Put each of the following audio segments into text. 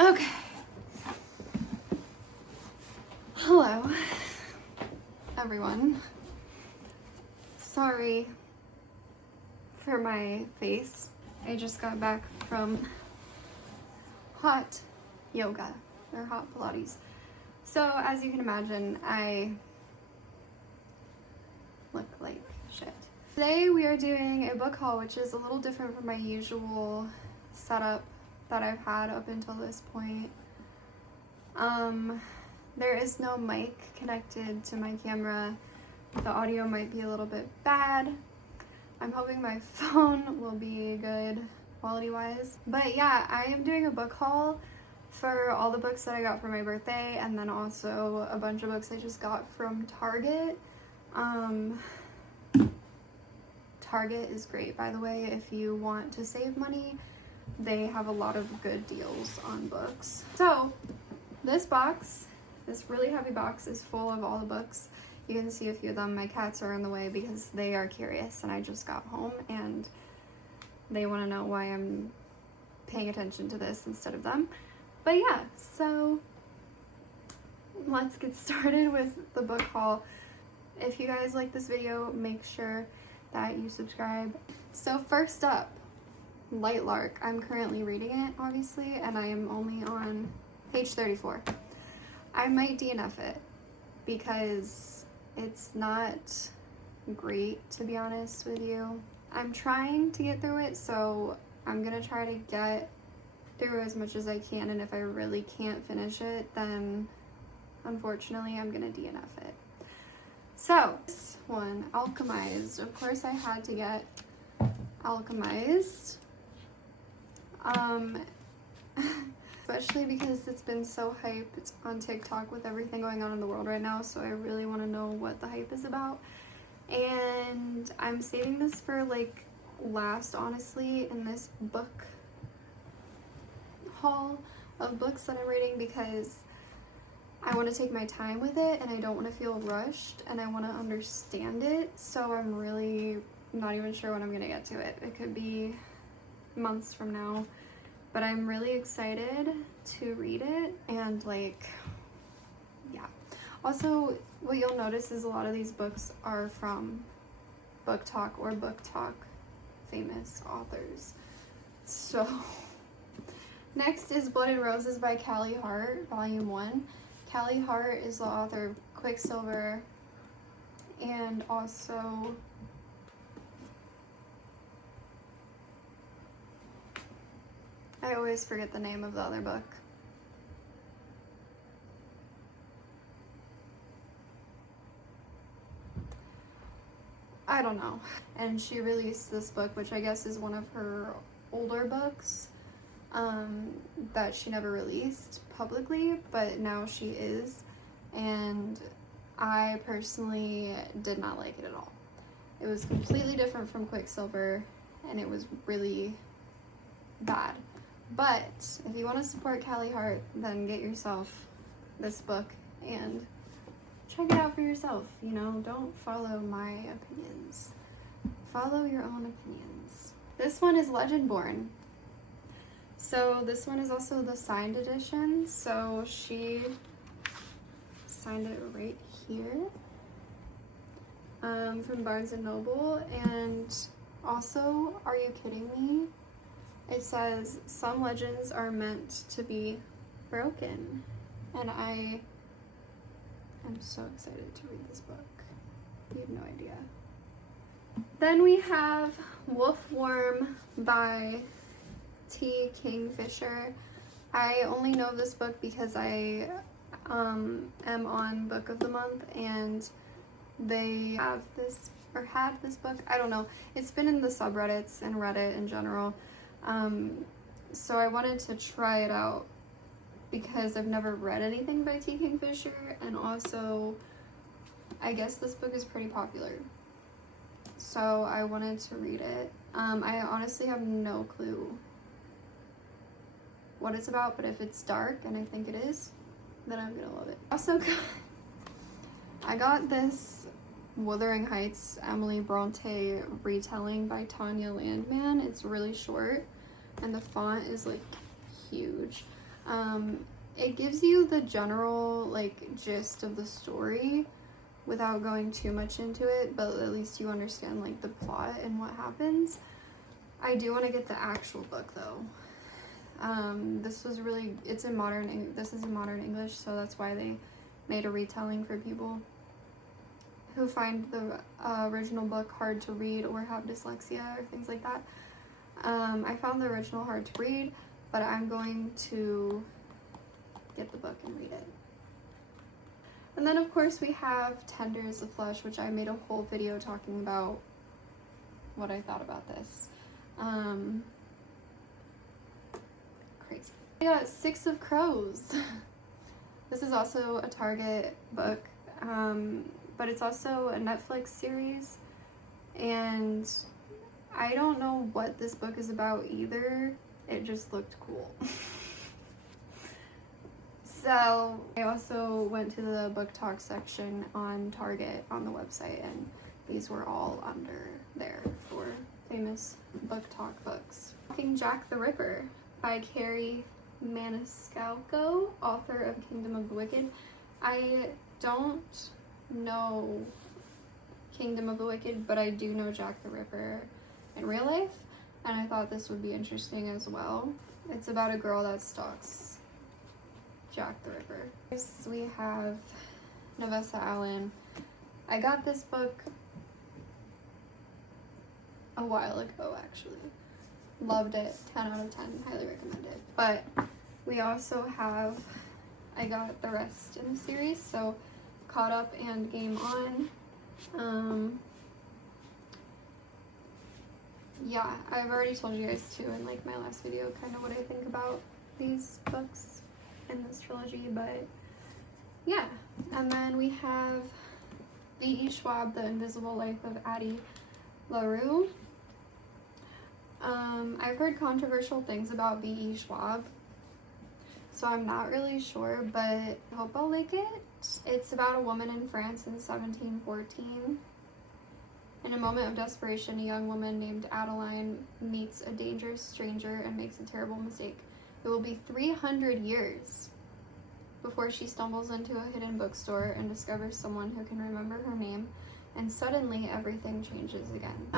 Okay. Hello, everyone. Sorry for my face. I just got back from hot yoga or hot Pilates. So as you can imagine, I look like shit. Today we are doing a book haul, which is a little different from my usual setup that I've had up until this point. There is no mic connected to my camera. The audio might be a little bit bad. I'm hoping my phone will be good quality-wise. But yeah, I am doing a book haul for all the books that I got for my birthday, and then also a bunch of books I just got from Target. Target is great, by the way, if you want to save money. They have a lot of good deals on books. So this box, this really heavy box, is full of all the books. You can see a few of them. My cats are in the way because they are curious, and I just got home and they want to know why I'm paying attention to this instead of them. But yeah, so let's get started with the book haul. If you guys like this video, make sure that you subscribe. So first up, Light Lark. I'm currently reading it, obviously, and I am only on page 34. I might DNF it because it's not great, to be honest with you. I'm trying to get through it, so I'm gonna try to get through as much as I can, and if I really can't finish it, then unfortunately I'm gonna DNF it. So this one, Alchemized. Of course I had to get Alchemized. Especially because it's been so hyped on TikTok with everything going on in the world right now, so I really want to know what the hype is about. And I'm saving this for like last, honestly, in this book haul of books that I'm reading, because I want to take my time with it and I don't want to feel rushed and I want to understand it. So I'm really not even sure when I'm going to get to it. It could be months from now, but I'm really excited to read it. And like, yeah. Also, what you'll notice is a lot of these books are from Book Talk or Book Talk famous authors. So next is Blood and Roses by Callie Hart, Volume 1. Callie Hart is the author of Quicksilver and also I always forget the name of the other book. I don't know. And she released this book, which I guess is one of her older books that she never released publicly, but now she is. And I personally did not like it at all. It was completely different from Quicksilver, and it was really bad. But if you want to support Callie Hart, then get yourself this book and check it out for yourself. You know, don't follow my opinions. Follow your own opinions. This one is Legendborn. So this one is also the signed edition. So she signed it right here from Barnes & Noble. And also, are you kidding me? It says, some legends are meant to be broken. And I am so excited to read this book. You have no idea. Then we have Wolfworm by T. Kingfisher. I only know this book because I am on Book of the Month, and they have this, or had this book. I don't know. It's been in the subreddits and Reddit in general. So I wanted to try it out because I've never read anything by T. Kingfisher, and also I guess this book is pretty popular. So I wanted to read it. I honestly have no clue what it's about, but if it's dark, and I think it is, then I'm gonna love it. Also, I got this Wuthering Heights Emily Bronte retelling by Tanya Landman. It's really short and the font is like huge. It gives you the general like gist of the story without going too much into it, but at least you understand like the plot and what happens. I do want to get the actual book though. This is in modern English, so that's why they made a retelling for people who find the original book hard to read or have dyslexia or things like that. I found the original hard to read, but I'm going to get the book and read it. And then of course we have Tender as the Flesh, which I made a whole video talking about what I thought about this. Crazy. I got Six of Crows. This is also a Target book, but it's also a Netflix series, and I don't know what this book is about either. It just looked cool. So I also went to the book talk section on Target on the website, and these were all under there for famous book talk books. King Jack the Ripper by Carrie Maniscalco, author of Kingdom of the Wicked. I don't know Kingdom of the Wicked, but I do know Jack the Ripper in real life, and I thought this would be interesting as well. It's about a girl that stalks Jack the Ripper. Next we have Nevessa Allen. I got this book a while ago actually. Loved it, 10 out of 10, highly recommend it. But we also have, I got the rest in the series, so Caught Up and Game On. Yeah, I've already told you guys too in like my last video kind of what I think about these books in this trilogy, but yeah. And then we have V.E. Schwab, The Invisible Life of Addie LaRue. I've heard controversial things about V.E. Schwab, so I'm not really sure, but I hope I'll like it. It's about a woman in France in 1714. In a moment of desperation, a young woman named Adeline meets a dangerous stranger and makes a terrible mistake. It will be 300 years before she stumbles into a hidden bookstore and discovers someone who can remember her name, and suddenly everything changes again.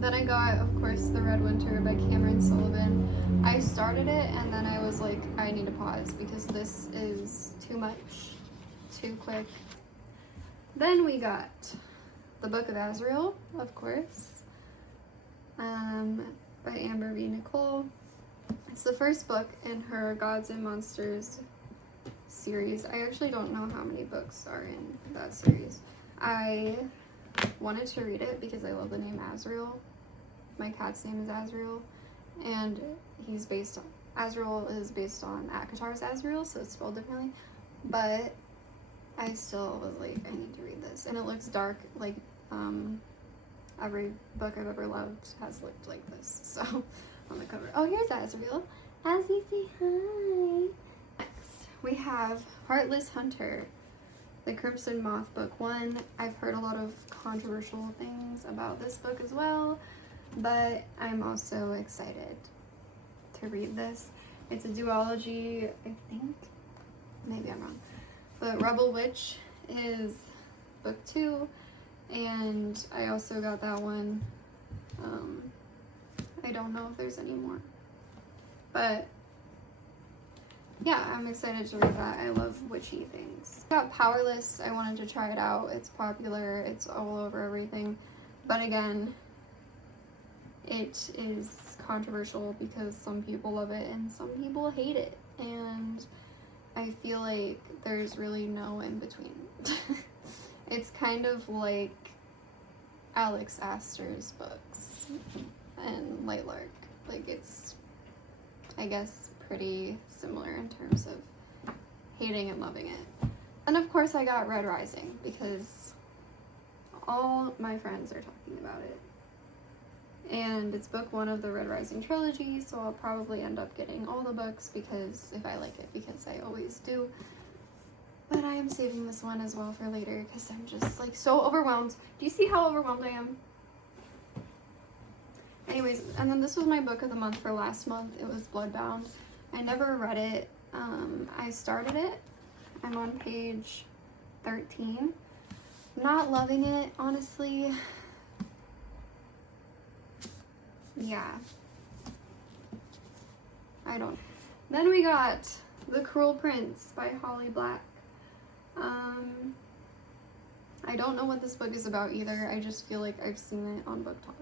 Then I got, of course, The Red Winter by Cameron Sullivan. I started it and then I was like, I need to pause because this is too much, too quick. Then we got The Book of Azrael, of course, by Amber V. Nicole. It's the first book in her Gods and Monsters series. I actually don't know how many books are in that series. I wanted to read it because I love the name Azrael. My cat's name is Azrael, and Azrael is based on Akatar's Azrael, so it's spelled differently, but I still was like, I need to read this, and it looks dark, like every book I've ever loved has looked like this, so on the cover. Oh, here's Azrael. As you say hi. Next, we have Heartless Hunter, The Crimson Moth, Book 1. I've heard a lot of controversial things about this book as well, but I'm also excited to read this. It's a duology, I think. Maybe I'm wrong. But Rebel Witch is book 2, and I also got that one. I don't know if there's any more. But yeah, I'm excited to read that. I love witchy things. I got Powerless. I wanted to try it out. It's popular. It's all over everything. But again, it is controversial because some people love it and some people hate it. And I feel like there's really no in between. It's kind of like Alex Astor's books and Lightlark. Like, it's, I guess, pretty similar in terms of hating and loving it. And of course I got Red Rising because all my friends are talking about it. And it's book 1 of the Red Rising trilogy, so I'll probably end up getting all the books because if I like it, because I always do. But I am saving this one as well for later because I'm just like so overwhelmed. Do you see how overwhelmed I am? Anyways, and then this was my book of the month for last month. It was Bloodbound I never read it. I started it. I'm on page 13. Not loving it, honestly. Yeah. I don't. Then we got The Cruel Prince by Holly Black. I don't know what this book is about either. I just feel like I've seen it on Book Talk.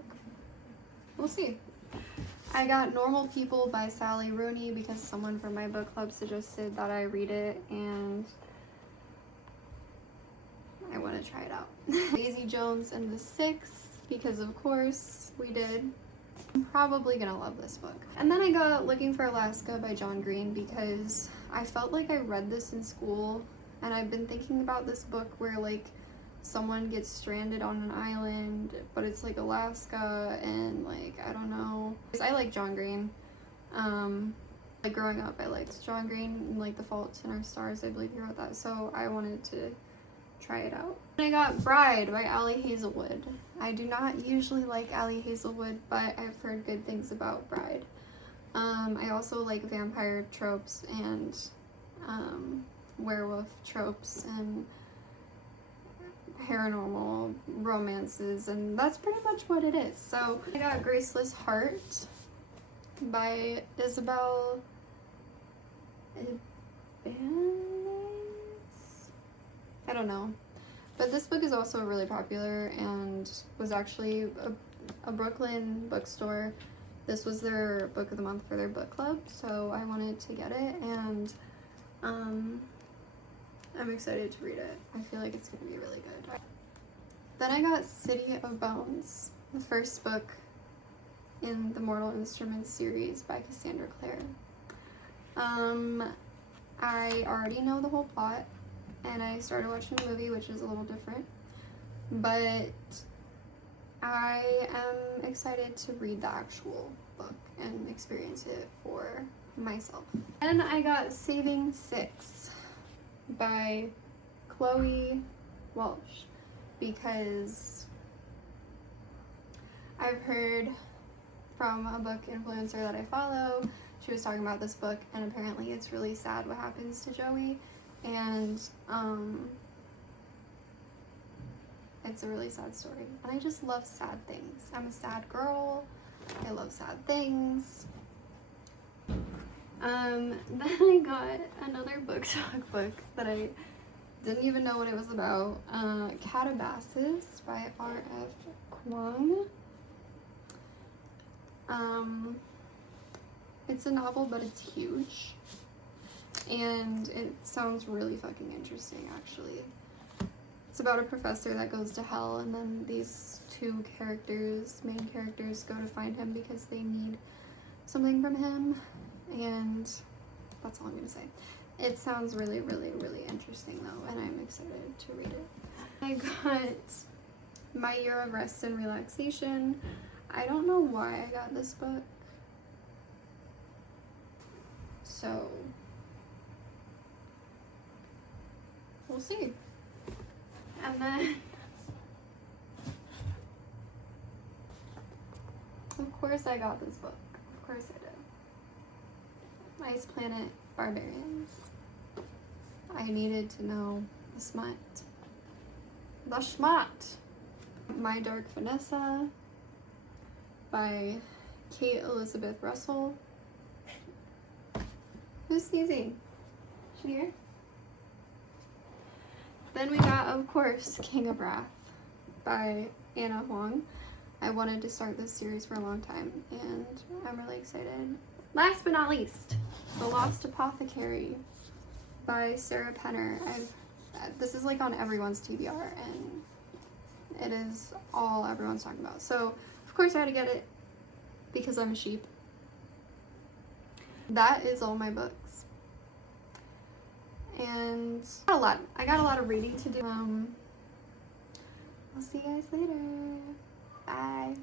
We'll see. I got Normal People by Sally Rooney because someone from my book club suggested that I read it, and I want to try it out. Daisy Jones and the Six, because of course we did. I'm probably gonna love this book. And then I got Looking for Alaska by John Green because I felt like I read this in school, and I've been thinking about this book where like someone gets stranded on an island, but it's like Alaska, and like I don't know. I like John Green. Like growing up, I liked John Green and like The Fault in Our Stars. I believe he wrote that, so I wanted to try it out. I got Bride by Ali Hazelwood. I do not usually like Ali Hazelwood, but I've heard good things about Bride. I also like vampire tropes and werewolf tropes and paranormal romances, and that's pretty much what it is. So I got Graceless Heart by Isabel Ibanez? I don't know. But this book is also really popular and was actually a Brooklyn bookstore. This was their book of the month for their book club, so I wanted to get it, and I'm excited to read it. I feel like it's going to be really good. Then I got City of Bones, the first book in the Mortal Instruments series by Cassandra Clare. I already know the whole plot, and I started watching the movie, which is a little different, but I am excited to read the actual book and experience it for myself. And I got Saving Six by Chloe Walsh because I've heard from a book influencer that I follow. She was talking about this book, and apparently it's really sad what happens to Joey, and it's a really sad story, and I just love sad things. I'm a sad girl. I love sad things. Then I got another book talk book that I didn't even know what it was about. Calabasas by R.F. Kuang. It's a novel, but it's huge, and it sounds really fucking interesting, actually. It's about a professor that goes to hell, and then these two main characters, go to find him because they need something from him, and that's all I'm gonna say. It sounds really, really, really interesting though, and I'm excited to read it. I got My Year of Rest and Relaxation. I don't know why I got this book, so we'll see. And then, of course I got this book. Of course I did. Ice Planet Barbarians. I needed to know the smut. The schmut. My Dark Vanessa by Kate Elizabeth Russell. Who's sneezing? Should you hear? Then we got, of course, King of Wrath by Anna Huang. I wanted to start this series for a long time, and I'm really excited. Last but not least, The Lost Apothecary by Sarah Penner. This is like on everyone's TBR, and it is all everyone's talking about. So, of course I had to get it because I'm a sheep. That is all my books. And I got a lot of reading to do. I'll see you guys later. Bye.